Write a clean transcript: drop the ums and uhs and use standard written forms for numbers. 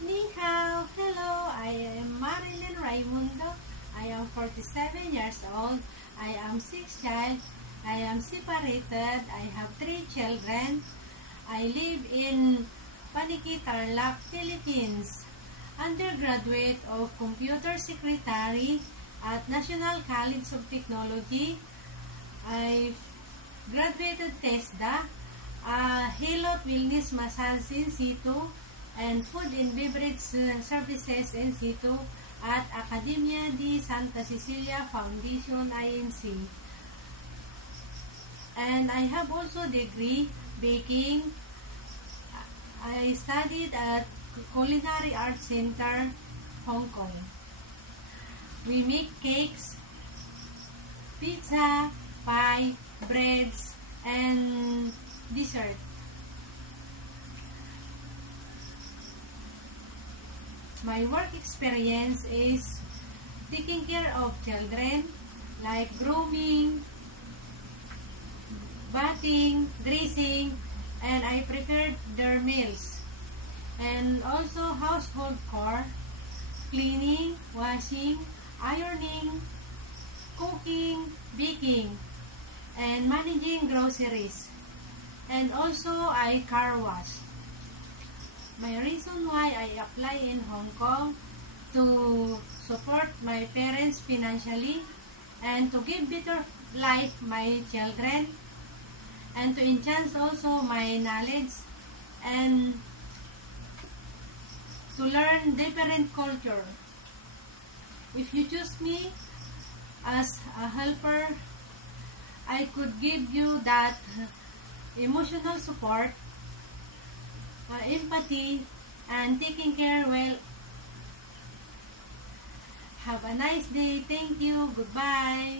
Ni hao, hello, I am Marilyn Raimundo. I am 47 years old. I am 6 child. I am separated. I have 3 children. I live in Paniki, Tarlac, Philippines. Undergraduate of Computer Secretary at National College of Technology. I graduated TESDA, Hilot Wellness Massage in situ, and Food and Beverage Services in situ at Academia di Santa Cecilia Foundation, INC. And I have also degree baking. I studied at Culinary Arts Center, Hong Kong. We make cakes, pizza, pie, breads, and dessert. My work experience is taking care of children, like grooming, bathing, dressing, and I prepared their meals. And also household chore, cleaning, washing, ironing, cooking, baking, and managing groceries. And also I car wash. My reason why I apply in Hong Kong to support my parents financially and to give better life my children and to enhance also my knowledge and to learn different culture. If you choose me as a helper, I could give you that emotional support, empathy, and taking care well. Have a nice day. Thank you. Goodbye.